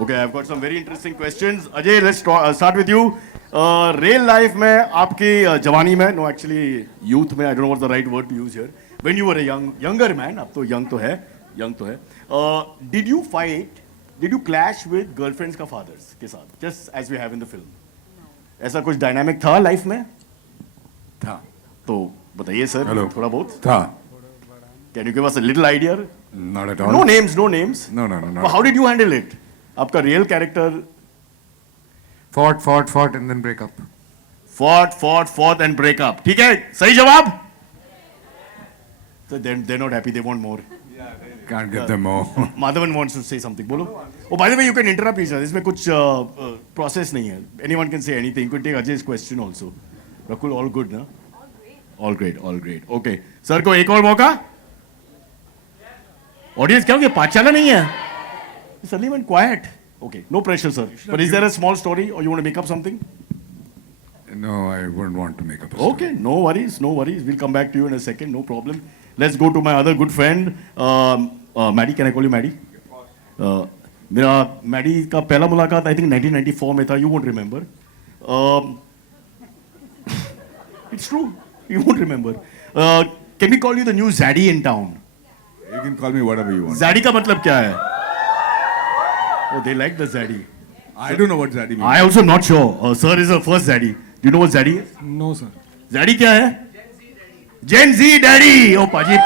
Okay, I've got some very interesting questions. Ajay, let's start with you. Real life में आपकी जवानी में, no actually youth में, I don't know what's the right word to use here. When you were a younger man, अब तो young तो है. Did you fight? Did you clash with girlfriends का fathers के साथ? Just as we have in the film. ऐसा कुछ dynamic था life में? था. तो बताइए sir. Hello. थोड़ा बहुत. था. Can you give us a little idea? Not at all. No names, no names. No. So how did you handle it? आपका real character Fought and then break up. fought and break up. ठीक है, सही जवाब? So they're not happy. They want more. Can't get them more. Madhavan wants to say something. बोलो. Oh, by the way, you can interrupt each other. इसमें कुछ process नहीं है. Anyone can say anything. You could take Ajay's question also. Rakul, all good, ना? All great. Okay. Sir को एक और मौका? Audience क्या हो गया? पाठशाला नहीं है? Suddenly went quiet. Okay, no pressure, sir. But is there a small story, or you want to make up something? No, I wouldn't want to make up a story. Okay, no worries. We'll come back to you in a second, no problem. Let's go to my other good friend, Maddie. Can I call you Maddie? मेरा Maddie का पहला मुलाकात I think 1994 में था. You won't remember. It's true. You won't remember. Can we call you the new Zaddy in town? You can call me whatever you want. Zaddy का मतलब क्या है? Oh, they like the Zaddy. I don't know what Zaddy means. I also not sure. Sir is the first Zaddy. Do you know what Zaddy is? No, sir. Zaddy क्या है? Gen Z Daddy. Oh, Paji,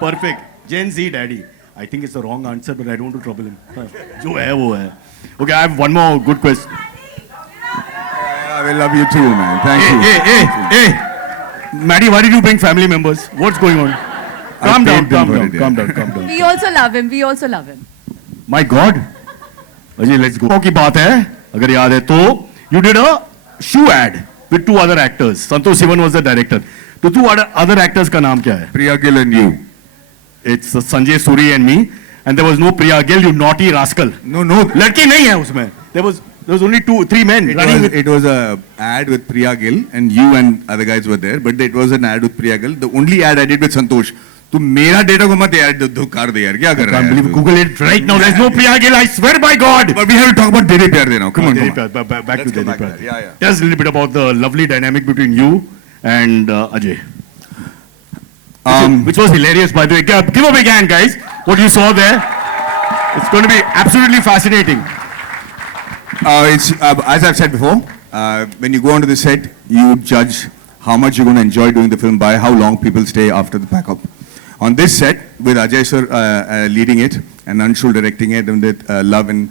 perfect. Gen Z Daddy. I think it's the wrong answer, but I don't want to trouble him. जो है वो है. Okay, I have one more good question. I will love you too, man. Thank you. Hey. Maddie, why did you bring family members? What's going on? Calm down. We also love him. My God. Ajay, let's go. की बात है, अगर याद है तो, you did a shoe ad with two other actors. Santosh Sivan was the director. तो two other actors का नाम क्या है? Priya Gill and you. It's Sanjay Suri and me, and there was no Priya Gill, you naughty rascal. No. लड़की नहीं है उसमें. There was only 3 men running with. It was a ad with Priya Gill, and you and other guys were there. But it was an ad with Priya Gill. The only ad I did with Santosh. तू मेरा data को मत यार धुकार दे यार क्या कर रहा है? Google it right now. There's no Priya Gill. I swear by God. But we have to talk about Dede Pyar De now. Come on. Back to Dede Pyar. Yeah. Tell us a little bit about the lovely dynamic between you and Ajay. Which was hilarious, by the way. Give a big hand, guys. What you saw there. It's going to be absolutely fascinating. It's as I've said before. When you go onto the set, you judge how much you're going to enjoy doing the film by how long people stay after the pack-up. On this set, with Ajay sir leading it and Anshul directing it, and with Love and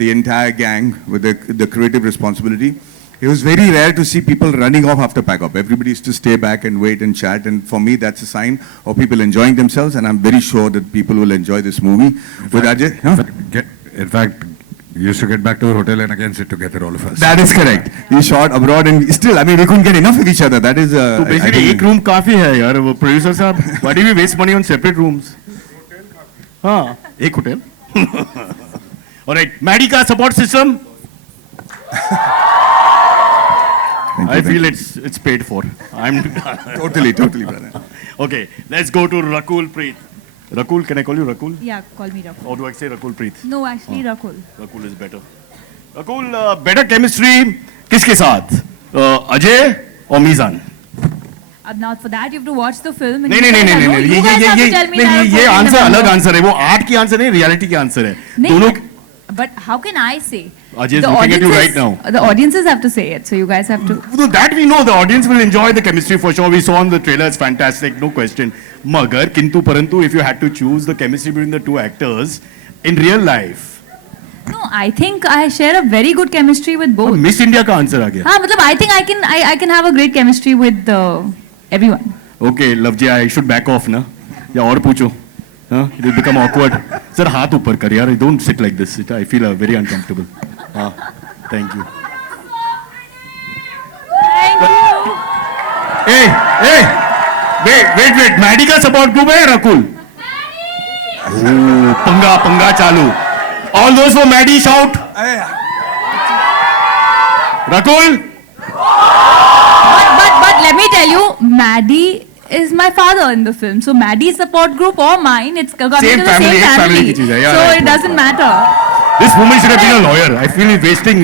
the entire gang with the creative responsibility, it was very rare to see people running off after pack-up. Everybody used to stay back and wait and chat, and for me, that's a sign of people enjoying themselves, and I'm very sure that people will enjoy this movie. With Ajay, In fact, we used to get back to our hotel and again sit together, all of us. that is correct. We shot abroad, and still, I mean, we couldn't get enough of each other. That is. So basically, एक room काफी है यार. वो producer साहब, why did we waste money on separate rooms? हाँ, एक hotel. All right, Maddie का support system. I feel it's paid for. I'm Totally, brother. Okay. Let's go to Rakul Preet. Rakul, can I call you Rakul? Yeah, call me Rakul. Or do I say Rakul Preet? No, actually Rakul. Rakul is better. Rakul, better chemistry किसके साथ? अजय और मीज़ान? Now for that you have to watch the film. नहीं ये answer अलग answer है. वो art की answer नहीं, रियलिटी की आंसर है. दोनों. But how can I say? Ajay is looking at you right now. The audiences have to say it, so you guys have to. So that we know, the audience will enjoy the chemistry for sure. We saw on the trailer, it's fantastic, no question. Magar, kintu parantu, if you had to choose the chemistry between the two actors in real life. No, I think I share a very good chemistry with both. Miss India का answer आ गया. हाँ, मतलब I think I can have a great chemistry with everyone. Okay, Loveji, I should back off ना. या और पूछो. It will become awkward. Sir, हाथ ऊपर कर यार. Don't sit like this. I feel very uncomfortable. Thank you. Thank you. Hey. Wait. Maddie का support group है Rakul? पंगा चालू. All those for Maddie shout. Rakul. But let me tell you, Maddie is my father in the film. So Maddie's support group or mine, it's coming to the same family. की चीज़ है, yeah, So right, it doesn't matter. This woman should have been a lawyer. I feel he's wasting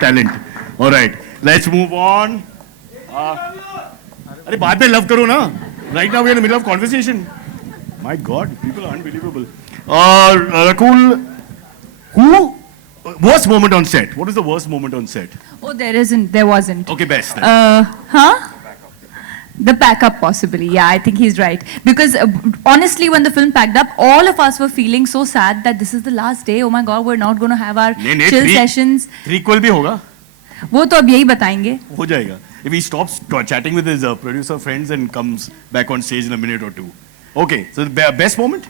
talent. All right, let's move on. अरे बाद में love करो ना. Right now we are in the middle of conversation. My God, people are unbelievable. Rakul, who worst moment on set? What is the worst moment on set? Oh, there wasn't. Okay, best. Then. Huh? The pack up, possibly. Yeah, I think he's right. Because honestly, when the film packed up, all of us were feeling so sad that this is the last day. Oh my God, we're not going to have our नहीं, chill three- sessions. Prequel भी होगा. वो तो अब यही बताएंगे. हो जाएगा. If he stops chatting with his producer friends and comes back on stage in a minute or two. Okay, so the best moment?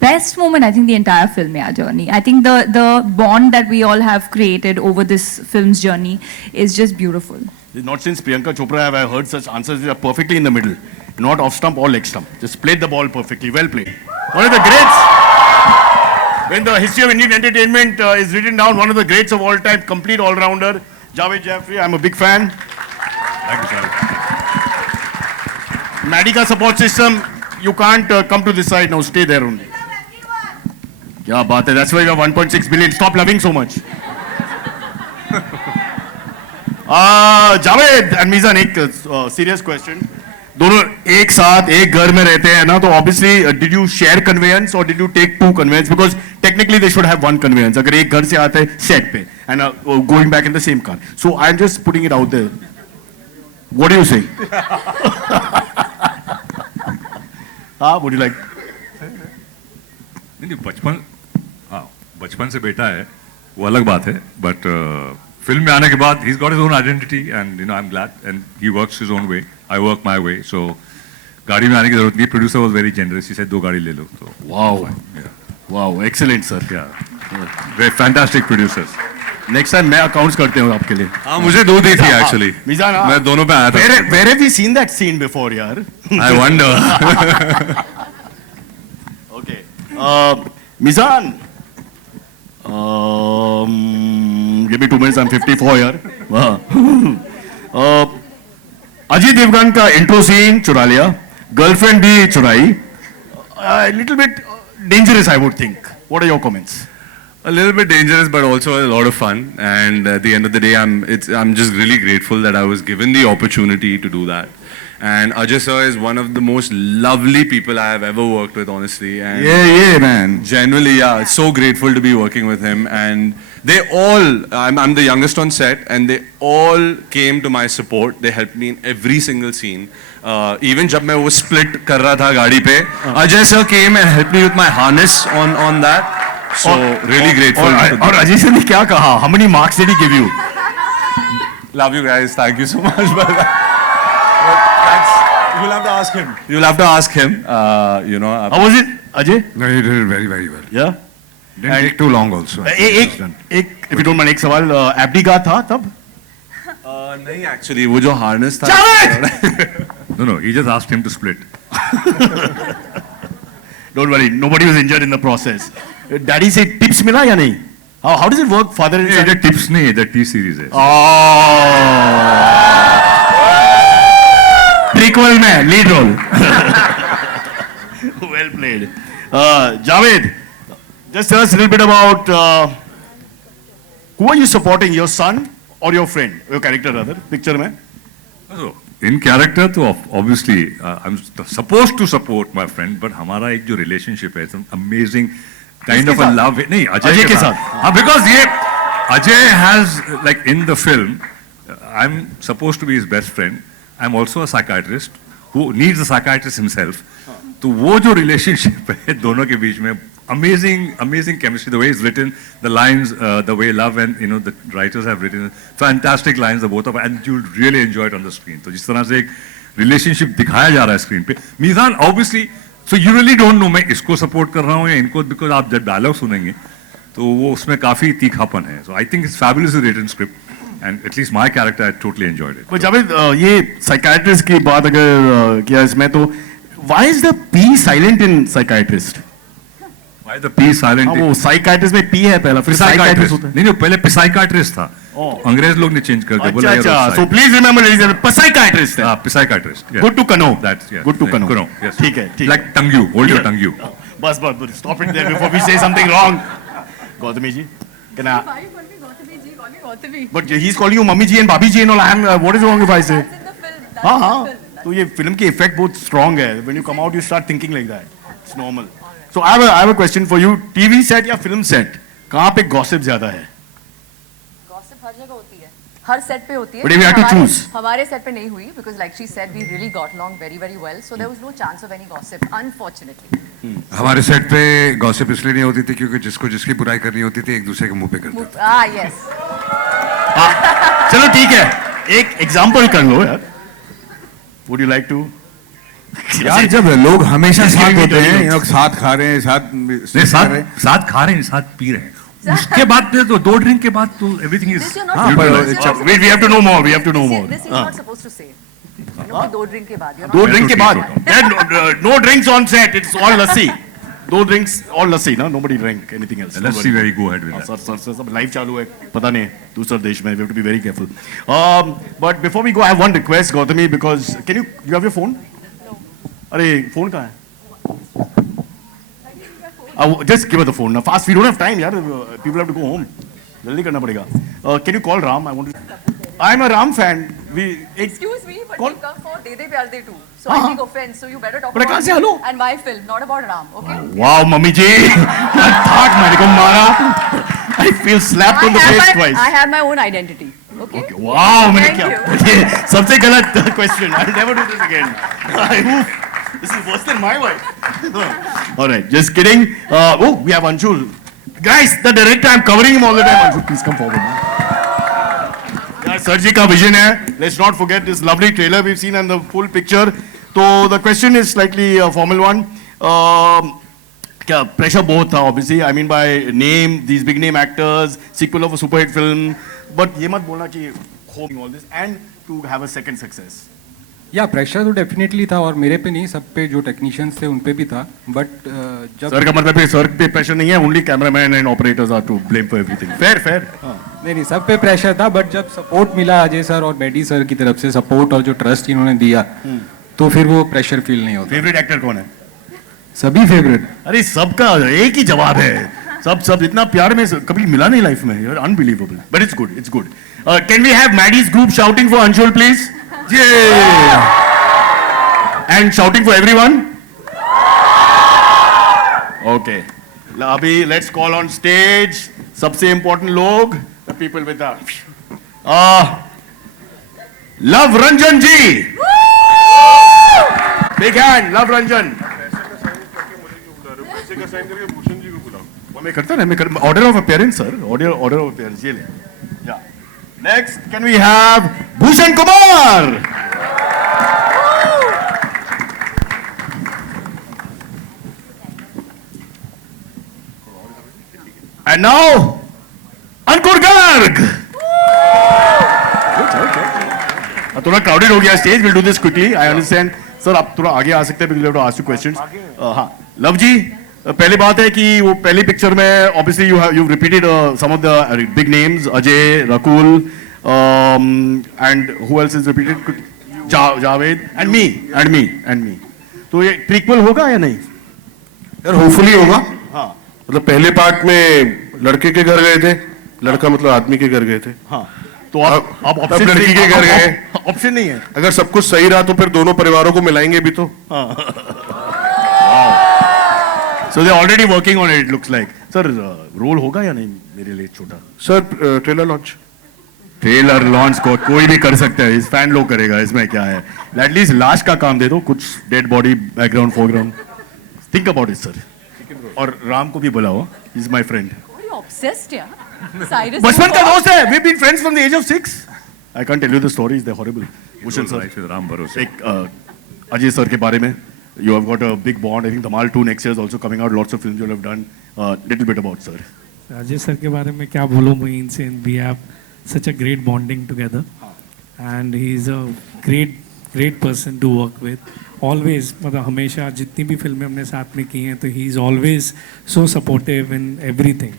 Best moment, I think, the entire film, yeah, journey. I think the bond that we all have created over this film's journey is just beautiful. Not since Priyanka Chopra have I heard such answers which are perfectly in the middle. Not off stump or leg stump. Just played the ball perfectly. Well played. One of the greats. When the history of Indian entertainment is written down, one of the greats of all time, complete all-rounder, Javed Jaffrey. I'm a big fan. Thank you, sir. Medica support system, you can't come to this side now. Stay there only. Kya baat hai. That's why you have 1.6 billion. Stop loving so much. Javed and Meezaan एक serious question दोनों एक साथ एक घर में रहते हैं ना तो obviously did you share conveyance और did you take two conveyance because technically they should have one conveyance अगर एक घर से आते हैं सेट पे and going back in the same car so I am just putting it out there what do you say हां would you like नहीं बचपन हाँ बचपन से बेटा है वो अलग बात है बट फिल्म में आने के बाद he's got his own identity and you know I'm glad and he works his own way I work my way so गाड़ी में आने की जरूरत नहीं producer was very generous he said 2 गाड़ी ले लो तो wow excellent sir very fantastic producers next time मैं अकाउंट्स करते हूं आपके लिए हाँ मुझे 2 दी थी एक्चुअली मीजान मैं दोनों पे आया था where have we seen that scene before यार I wonder Okay. Mizan. Give me 2 minutes. I'm 54 here. Ajay Devgan का इंट्रो सीन चुरा लिया गर्लफ्रेंड भी चुराई little bit dangerous I would think what are your comments A little bit dangerous, but also a lot of fun. And at the end of the day, I'm just really grateful that I was given the opportunity to do that. And Ajay sir is one of the most lovely people I have ever worked with, honestly. And yeah man genuinely, yeah, so grateful to be working with him. And they all, I'm the youngest on set, and they all came to my support. They helped me in every single scene. Even जब मैं वो split कर रहा था गाड़ी पे, Ajay sir came and helped me with my harness on that. So really grateful. और Ajay sir ने क्या कहा how many marks did he give you Love you guys. Thank you so much, brother. Thanks. You'll have to ask him. You'll have to ask him. You know. how was it Ajay no you did it very very well yeah didn't take too long also एक if you don't mind एक सवाल एबडी का था तब नहीं actually वो जो harness था. no he just asked him to split don't worry nobody was injured in the process daddy से tips मिला या नहीं how does it work father and ये son टिप्स नहीं है टी सीरीज है prequel में lead role well played Javed just tell us a little bit about who are you supporting your son or your friend your character rather picture में So, in character तो obviously I'm supposed to support my friend but हमारा एक जो relationship है some amazing kind of a love नहीं अजय के साथ हाँ because ये Ajay has like in the film I'm supposed to be his best friend I'm also a psychiatrist who needs a psychiatrist himself तो वो जो relationship है दोनों के बीच में amazing chemistry the way it's written the lines the way love and you know the writers have written fantastic lines the both of and you'll really enjoy it on the screen तो जिस तरह से एक relationship दिखाया जा रहा है screen पे मीज़ान obviously so you really don't know मैं इसको support कर रहा हूँ या इनको because आप जब dialogue सुनेंगे तो वो उसमें काफी तीखापन है so I think it's fabulously written script and at least my character I totally enjoyed it. but Javed ये psychiatrist की बात अगर किया इसमें तो why is the P silent in psychiatrist Why the P silent? हाँ वो psychiatrist में P है पहला फिर psychiatrist होता है नहीं पहले psychiatrist था अंग्रेज लोग ने चेंज कर दिया बोला अच्छा so please remember ladies and gentlemen psychiatrist है psychiatrist good to know that's yeah good to know yes ठीक है like tongue you hold your tongue you बस stop it there before we say something wrong Gautami ji, can I? Why you call me Gautami ji? Call me Gautami. But he's calling you mummy ji and bhabhi ji and all. I am. What is wrong if I say? That's in the film. That's हाँ in the हाँ. film. तो ये film की effect बहुत strong है. When you come out, you start thinking like that. It's normal. So I have a question for you. TV set या film set? कहाँ पे gossip ज्यादा है? गॉसिप हर जगह होती है, हर सेट पे होती है. But if you had to choose. हमारे सेट पे नहीं हुई because like she said we really got along very very well, so there was no chance of any gossip unfortunately. हमारे सेट पे गॉसिप इसलिए नहीं होती थी क्योंकि जिसको जिसकी बुराई करनी होती थी एक दूसरे के मुंह पे करते थे. Ah yes. चलो ठीक है. एक एग्जाम्पल कर लो यार. Would you like to? यार जब लोग हमेशा Just साथ giving me होते हैं, dirty ये लोग साथ खा रहे हैं, साथ नहीं, खा रहे हैं. साथ खा रहे हैं, साथ पी रहे हैं. उसके बाद में तो 2 ड्रिंक के बाद तो everything is This you're not हाँ, supposed पर to अच्छा, say. Wait, we have to know more. We have to know more. This you're not supposed to say. You know, कि 2 drink के बाद. You're दो not. ड्रिंक के बाद. No drinks on set. It's all lassi. 2 drinks, all lassi, ना? Nobody drank anything else. Let's see very go ahead with that. Sir सब live चालू है. पता नहीं दूसरे देश में. We have to be very careful. But before we go, I have one request, Gautami, because can you have your phone? अरे phone कहाँ है? Just give her the phone. Now, fast. We don't have time, यार. People have to go home. जल्दी करना पड़ेगा. Can you call Ram? I want to. I'm a Ram fan. Excuse me, but Call- we come for De De Pyar De too. So हाँ, I हाँ. take offense. So you better talk But I about can't say me hello. and my film, not about Ram. Okay? Wow, mummy ji. ठाक मेरे को मारा. I feel slapped on the face twice. I have my own identity. Okay? Okay. Wow, मैंने Thank क्या? ये सबसे गलत question. I'll never do this again. This is worse than my wife. All right, just kidding. Oh, we have Anshul. Guys, the director, I'm covering him all the time. Anshul, please come forward. Yeah, Sir ji ka vision hai. Let's not forget this lovely trailer we've seen and the full picture. So the question is slightly a formal one. क्या pressure बहुत था obviously. I mean by name, these big name actors, sequel of a super hit film. But ये मत बोलना कि hoping all this and to have a second success. या pressure तो definitely था और मेरे पे नहीं, सब पे जो टेक्नीशियंस थे उन पे भी था. बट जब सर का मतलब है सर पे प्रेशर नहीं है. Only cameraman and operators are to blame for everything. Fair fair. नहीं सब पे प्रेशर था, बट जब सपोर्ट मिला अजय सर और बेडी सर की तरफ से सपोर्ट और जो ट्रस्ट इन्होंने दिया, तो फिर वो प्रेशर फील नहीं होता. फेवरेट एक्टर कौन है? सभी फेवरेट. अरे सबका एक ही जवाब है. सब इतना प्यार में कभी मिला नहीं लाइफ में. You are unbelievable. But it's good. It's good. Can we have Maddie's group shouting for Anshul please? And shouting for everyone? Okay. Abhi, let's call on stage. सबसे important लोग, the people with us. Love Ranjan ji. Big hand, Love Ranjan. मैं करता ना, मैं order of appearance sir. Order of appearance ये ले. Yeah. Next, can we have Bhushan Kumar? And now, Ankur Garg. थोड़ा crowded हो गया stage. We'll do this quickly. I understand. Sir, आप थोड़ा आगे आ सकते हैं because we have to ask you questions. हाँ, लव जी, पहली बात है कि वो पहली पिक्चर में obviously you've repeated some of the big names, Ajay, Rakul, and who else is repeated? Javed and me. तो ये prequel होगा या नहीं? यार होपफुली होगा. हाँ. मतलब पहले पार्ट में लड़के के घर गए थे, लड़का मतलब आदमी के घर गए थे. हाँ. तो आप अब लड़की के घर गए. ऑप्शन नहीं है. अगर सब कुछ सही रहा तो फिर दोनों परिवारों को मिलाएंगे भी तो. So they're already working on it. It looks like. Sir, role होगा या नहीं मेरे लिए छोटा? Sir trailer launch. Trailer launch को कोई भी कर सकता है. इस फैन लोग करेगा. इसमें क्या है? एटलीस्ट लास्ट का काम दे दो. कुछ dead body background foreground. Think about it sir. और राम को भी बुलाओ. Is my friend. Are you obsessed, yeah? Cyrus. बचपन का दोस्त है. We've been friends from the age of 6. I can't tell you the stories. They're horrible. Bhushan sir. With Ram Bharose. एक Ajay sir के बारे में. You have got a big bond. I think Dhamal 2 next year is also coming out. Lots of films you have done. Little bit about sir. Ajay sir के बारे में क्या बोलूँ मैं इनसे. We have such a great bonding together, and he is a great person to work with. Always, मतलब हमेशा जितनी भी फिल्में हमने साथ में की हैं तो he is always so supportive in everything.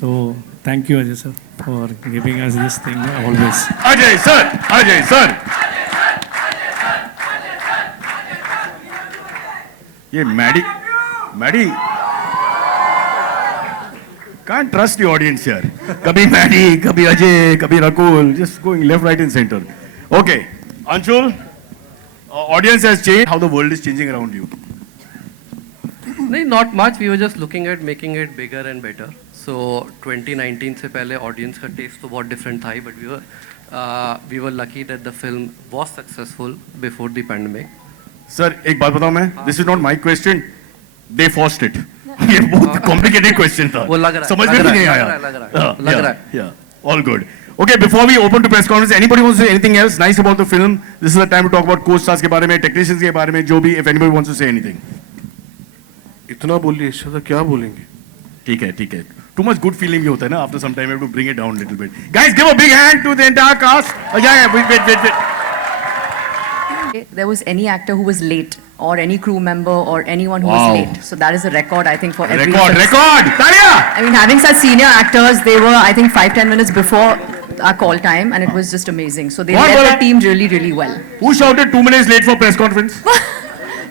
So thank you Ajay sir for giving us this thing always. Ajay sir. Ajay sir. ये Maddie Can't trust the audience here. Kabhi Maddie, kabhi Ajay, kabhi Rakul, just going left, right, and center. Okay, Anshul, audience has changed. How the world is changing around you? नहीं, not much. We were just looking at making it bigger and better. So 2019 से पहले audience का taste तो बहुत different था, but we were lucky that the film was successful before the pandemic. Sir, एक बात बताऊं मैं. This is not my question. They forced it. ये बहुत complicated question था. वो लग रहा है, समझ में भी नहीं आया. लग रहा है. Yeah, all good. Okay, before we open to press conference, anybody wants to say anything else nice about the film? This is the time to talk about co-stars के बारे में, technicians के बारे में, जो भी, if anybody wants to say anything. इतना बोलिए, इससे ज़्यादा क्या बोलेंगे? ठीक है, ठीक है. Too much good feeling भी होता है ना. After some time, you have to bring it down a little bit. Guys, give a big hand to the entire cast. Yeah, wait. There was any actor who was late, or any crew member, or anyone who Wow. was late. So that is a record, I think, for every Record! Talia! I mean, having such senior actors, they were, I think, 5-10 minutes before our call time, and it was just amazing. So they What led was the it? team really, really well. Who shouted 2 minutes late for press conference?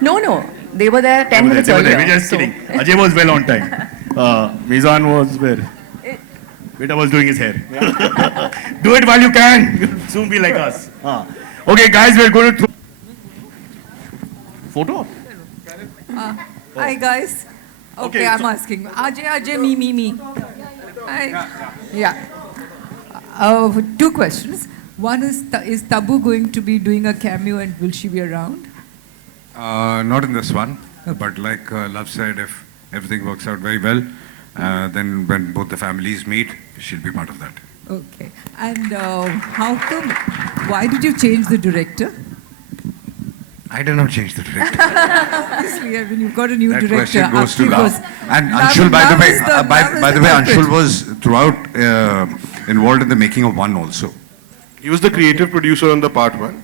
No, they were there 10 minutes They were there. earlier. We're just so- kidding. Ajay was well on time. Mizan was where? Beta was doing his hair. Do it while you can. You'll soon be like us. Okay, guys, we're going to throw... Photo? Hi guys. Okay, Okay, I'm so- asking. Ajay, me. Hi. Yeah. Two questions. One is Tabu going to be doing a cameo and will she be around? Not in this one, but like Love said, if everything works out very well, then when both the families meet, she'll be part of that. Okay. And how come, why did you change the director? I did not change the director. Obviously, I mean, you've got a new That director. question goes to Akshi Love. was- And Love- Anshul, by the Love way, is the- by Love is the way, culprit. Anshul was throughout involved in the making of One also. He was the creative producer on the part one.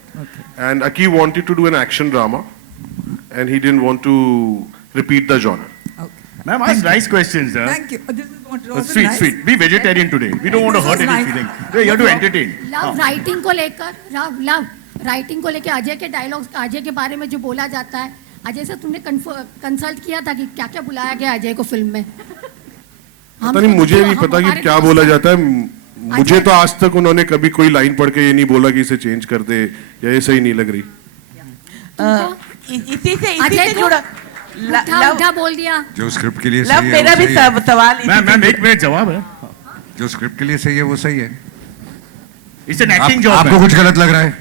And Aki wanted to do an action drama. And he didn't want to repeat the genre. Okay. Ma'am, ask nice questions. Thank you. This is what was Sweet, nice. sweet. Be vegetarian today. We don't want to This hurt was any nice. feeling. We're here to entertain. Love writing को लेकर love writing को लेकर अजय के dialogues Ajay के बारे में जो बोला जाता है, अजय से तुमने कंसल्ट किया था कि क्या क्या बुलाया गया अजय को फिल्म में? पता नहीं, मुझे नहीं पता कि क्या बोला जाता है. मुझे तो आज तक उन्होंने कभी कोई लाइन पढ़ के ये नहीं बोला कि इसे चेंज कर दे या ये सही नहीं लग रही. इसी से अजय को जुड़ा उठा बोल दिया. जो स्क्रिप्ट के लिए लव सही है मेरा वो भी सही है. सवाल इसी मैम, से एक मिनट जवाब है. जो स्क्रिप्ट के लिए सही है वो सही है. It's an acting job. आपको कुछ गलत लग रहा है?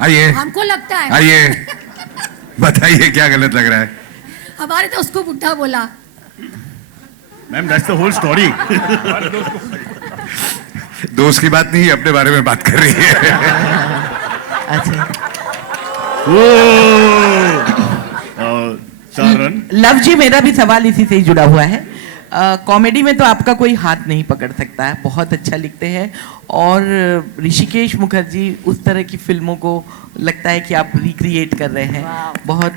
आइए हमको लगता है आइए बताइए क्या गलत लग रहा है. हमारे तो उसको बुढ़ा बोला. Ma'am, that's the whole story. दोस्त की बात नहीं, अपने बारे में बात कर रही है. अच्छा. Sharan. लव जी मेरा भी सवाल इसी से ही जुड़ा हुआ है. कॉमेडी में तो आपका कोई हाथ नहीं पकड़ सकता है, बहुत अच्छा लिखते हैं और ऋषिकेश मुखर्जी उस तरह की फिल्मों को लगता है कि आप रिक्रिएट कर रहे हैं. बहुत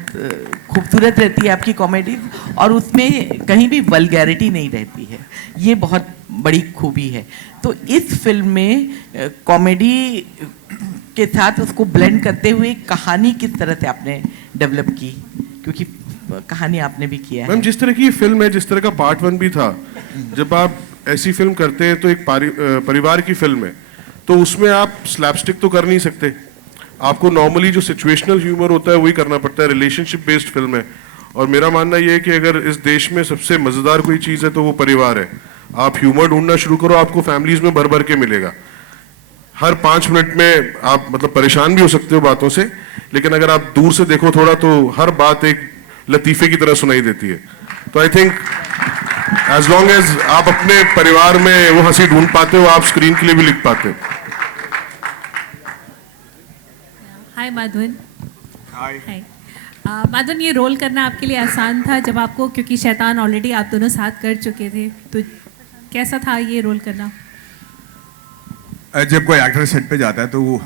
खूबसूरत रहती है आपकी कॉमेडी और उसमें कहीं भी वल्गैरिटी नहीं रहती है, ये बहुत बड़ी खूबी है. तो इस फिल्म में कॉमेडी के साथ उसको ब्लेंड करते हुए कहानी किस तरह से आपने डेवलप की, क्योंकि कहानी आपने भी किया है. मैम, जिस तरह की फिल्म है, जिस तरह का पार्ट वन भी था, जब आप ऐसी फिल्म करते हैं तो एक परिवार की फिल्म है, तो उसमें आप स्लैपस्टिक तो कर नहीं सकते. आपको नॉर्मली जो सिचुएशनल ह्यूमर होता है वही करना पड़ता है. रिलेशनशिप बेस्ड फिल्म है और मेरा मानना ये है कि अगर इस देश में सबसे मज़ेदार कोई चीज़ है तो वो परिवार है. आप ह्यूमर ढूंढना शुरू करो, आपको फैमिलीज में भर भर के मिलेगा. हर 5 मिनट में आप मतलब परेशान भी हो सकते हो बातों से, लेकिन अगर आप दूर से देखो थोड़ा तो हर बात एक लतीफे की तरह सुनाई देती है. तो I think as long as आप अपने परिवार में वो हंसी ढूंढ पाते हो, आप स्क्रीन के लिए भी लिख पाते हो. हाय माधवन. हाय. माधवन, ये रोल करना आपके लिए आसान था जब आपको, क्योंकि शैतान ऑलरेडी आप दोनों साथ कर चुके थे, तो कैसा था ये रोल करना? जब कोई एक्टर सेट पे जाता है तो वो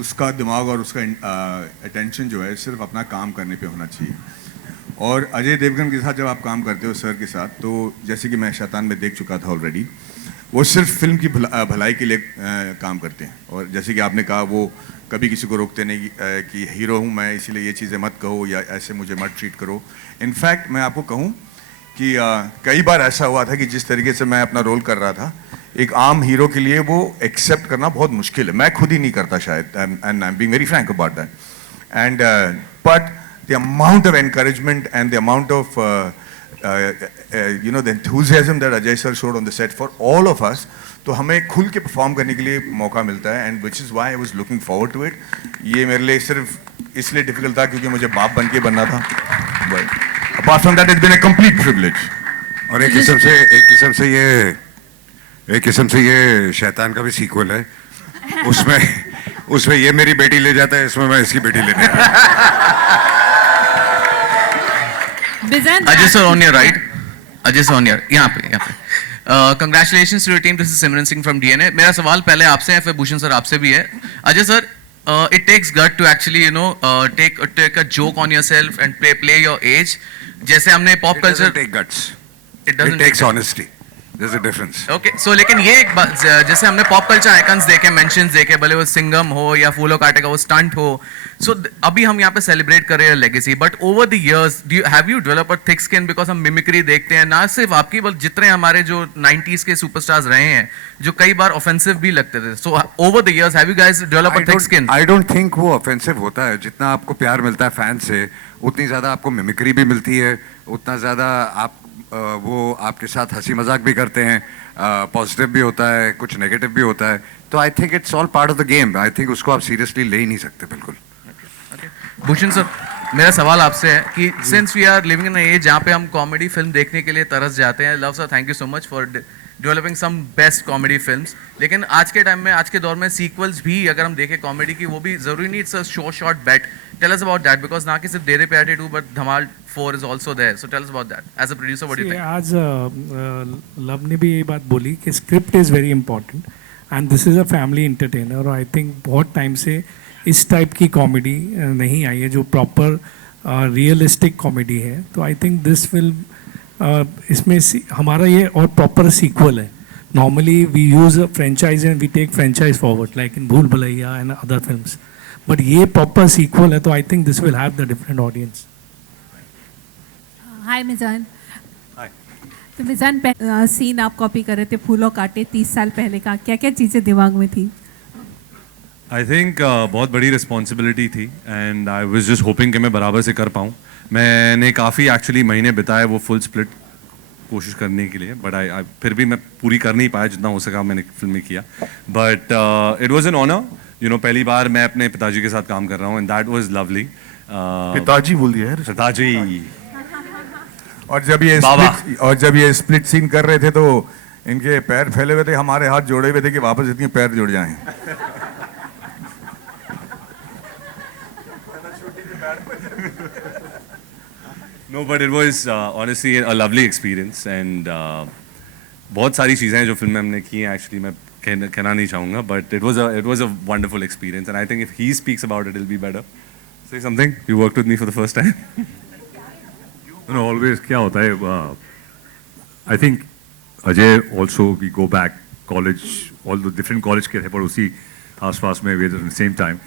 उसका दिमाग और उसका अटेंशन जो है सिर्फ अपना काम करने पे होना चाहिए. और अजय देवगन के साथ जब आप काम करते हो सर के साथ, तो जैसे कि मैं शैतान में देख चुका था ऑलरेडी, वो सिर्फ फिल्म की भलाई के लिए काम करते हैं. और जैसे कि आपने कहा, वो कभी किसी को रोकते नहीं कि हीरो हूँ मैं, इसीलिए ये चीज़ें मत कहो या ऐसे मुझे मत ट्रीट करो. इनफैक्ट मैं आपको कहूँ कि कई बार ऐसा हुआ था कि जिस तरीके से मैं अपना रोल कर रहा था, एक आम हीरो के लिए वो एक्सेप्ट करना बहुत मुश्किल है. मैं खुद ही नहीं करता शायद, and I am being very Frank about that. And but the amount of encouragement and the amount of you know, the enthusiasm that Ajay sir showed on the set for all of us, तो हमें खुल के perform करने के लिए मौका मिलता है, and which is why I was looking forward to it. ये मेरे लिए सिर्फ इसलिए डिफिकल्ट था क्योंकि मुझे बाप बन के बनना था. But apart from that it's been a complete privilege. और एक किस्म से ये शैतान का भी सीक्वल है. उसमें ये मेरी बेटी ले जाता है, इसमें मैं इसकी बेटी लेने आता हूं. Ajay sir, on your right. Ajay sir, on your यहाँ पे. Congratulations to your team. This is Simran Singh from DNA. मेरा सवाल पहले आपसे है, फिर भूषण सर आपसे भी है. Ajay sir, it takes gut to actually take a joke on yourself and play your age. जैसे हमने pop culture. It doesn't take guts. It takes honesty. There's a difference. Okay, so लेकिन ये एक बात, जैसे हमने पॉप कल्चर आइकन्स देखे, mentions देखे, भले वो सिंगम हो या फूलो काटे का वो स्टंट हो, so अभी हम यहाँ पे सेलिब्रेट कर रहे हैं legacy, but over the years have you develop a thick skin, because हम मिमिक्री देखते हैं, ना सिर्फ आपकी बल्कि जितने हमारे जो 90s के सुपरस्टार्स रहे हैं जो कई बार ऑफेंसिव भी लगते थे, so over the years have you guys develop a thick skin? I don't think वो ऑफेंसिव होता है. जितना आपको प्यार मिलता है फैन से, उतनी ज्यादा आपको मिमिक्री भी मिलती है, उतना ज्यादा आप वो आपके साथ हंसी मजाक भी करते हैं, पॉजिटिव भी होता है, कुछ नेगेटिव भी होता है. तो I think it's all part of the game. I think उसको आप सीरियसली ले ही नहीं सकते. बिल्कुल. भूषण सर, मेरा सवाल आपसे है कि since we are living in age जहाँ पे हम कॉमेडी फिल्म देखने के लिए तरस जाते हैं, Luv sir thank you so much for developing some best comedy films, लेकिन आज के टाइम में, आज के दौर में सीक्वल्स भी अगर हम देखें कॉमेडी की, वो भी जरूरी नहीं, it's a short bet. Tell us about that, because ना कि सिर्फ डेरे पे एटी 2 but Dhamaal 4 is also there, so tell us about that as a producer. What do you think? आज लव ने भी यही बात बोली कि script is very important and this is a family entertainer, और आई थिंक बहुत टाइम से इस टाइप की कॉमेडी नहीं आई है जो प्रॉपर रियलिस्टिक कॉमेडी है. तो आई थिंक दिस फिल्म इसमें हमारा ये और प्रॉपर सीक्वल है. Normally we use a franchise and we take franchise forward like in Bhool Bhulaiyaa and other films, but ये प्रॉपर सीक्वल है, तो I think this will have the different audience. Hi Meezaan. तो मिजान, scene आप कॉपी कर रहे थे फूलों काटे 30 साल पहले का, क्या क्या चीज़ें दिमाग में थी? आई थिंक बहुत बड़ी रिस्पॉन्सिबिलिटी थी and I was just hoping कि मैं बराबर से कर पाऊँ. मैंने काफ़ी एक्चुअली महीने बिताए वो फुल स्प्लिट कोशिश करने के लिए, बट आई फिर भी मैं पूरी कर नहीं पाया, जितना हो सका मैंने फिल्म में किया. But it was an honour, you know, पहली बार मैं अपने पिताजी के साथ काम कर रहा हूँ एंड दैट वाज लवली. पिताजी बोल दिया है. पिताजी. और जब ये स्प्लिट सीन कर रहे थे तो इनके पैर फैले हुए थे, हमारे हाथ जोड़े हुए थे कि वापस इतने पैर जुड़ जाएं. No, but it was honestly a lovely experience and बहुत सारी चीज़ें हैं जो फिल्म में हमने की हैं, एक्चुअली मैं कहना नहीं चाहूँगा, but it was a wonderful experience and I think if he speaks about it, it'll be better. Say something. You worked with me for the first time. No, always क्या होता है, I think Ajay also we go back college, all the different college के थे पर उसी आसपास में we were at the same time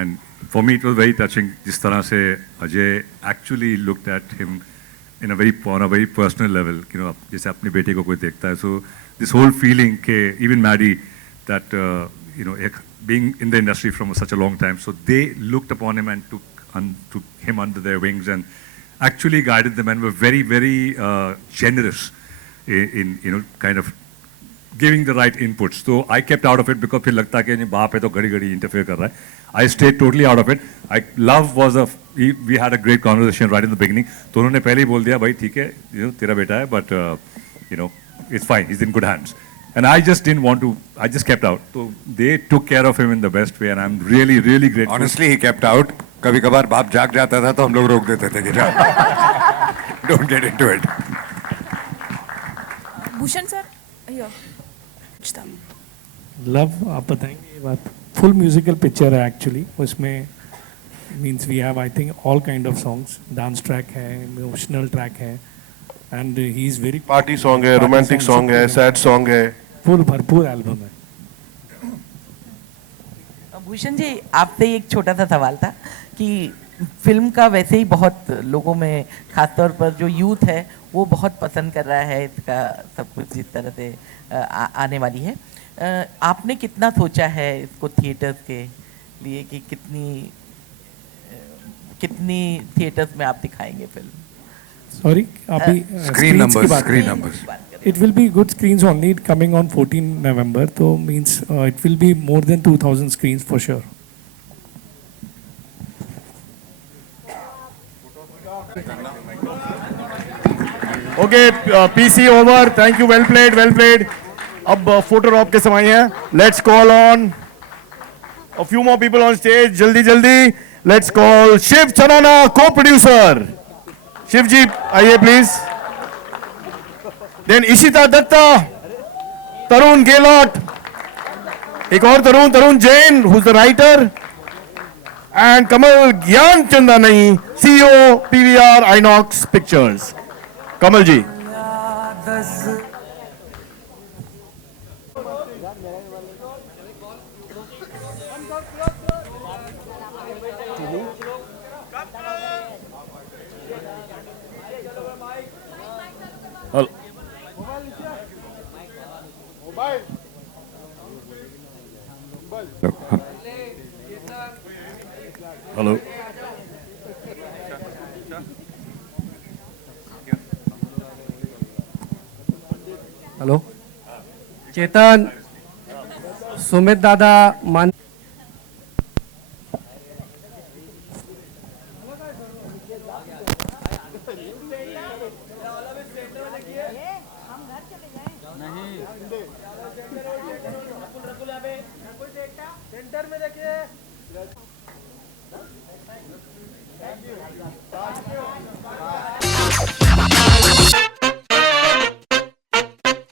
and for me it was very touching जिस तरह से Ajay actually looked at him on a very personal level, you know, जैसे अपनी बेटी को कोई देखता है. So this whole feeling के even Maddie that you know being in the industry from such a long time, so they looked upon him and took him under their wings and actually guided them and were very generous in you know kind of giving the right inputs. So I kept out of it because फिर लगता कि बाप है तो घड़ी interfere कर रहा है. I stayed totally out of it. Love was we had a great conversation right in the beginning. तो उन्होंने पहले ही बोल दिया भाई ठीक है, you know, तेरा बेटा है, but you know it's fine, he's in good hands. And I just didn't want to. I just kept out. So they took care of him in the best way, and I'm really grateful. Honestly, he kept out. कभी कभार बाप जाग जाता था तो हम लोग रोक देते थे कि जा. Don't get into it. Bhushan sir, Luv आप बताएंगे ये बात. फुल म्यूजिकल पिक्चर है एक्चुअली. उसमें means we have I think all kind of songs. Dance track है, इमोशनल ट्रैक है, and he is very. Party song है, रोमांटिक सॉन्ग है, सैड सॉन्ग है. फुल भरपूर एल्बम है. भूषण जी, आपसे एक छोटा सा सवाल था कि फिल्म का वैसे ही बहुत लोगों में, खासतौर पर जो यूथ है वो बहुत पसंद कर रहा है इसका सब कुछ जिस तरह से आने वाली है। आपने कितना सोचा है इसको थिएटर्स के लिए कि कितनी थिएटर्स में आप दिखाएंगे फिल्म? सॉरी, अभी screen numbers It will be good screens only coming on 14 November, so means it will be more than 2,000 screens for sure. Okay, PC over. Thank you. Well played. Well played. अब photo op के समय है. Let's call on a few more people on stage. जल्दी जल्दी. Let's call Shiv Chanana, co-producer. Shiv जी, आइए please. Then Ishita Datta, Tarun Gehlot, एक और तरुण Jain, who's the writer, and Kamal Gyan Chandanai, CEO PVR Inox Pictures. Kamal ji. Hello. Hello. Hello चेतन, सुमित दादा, मान centre में देखिए।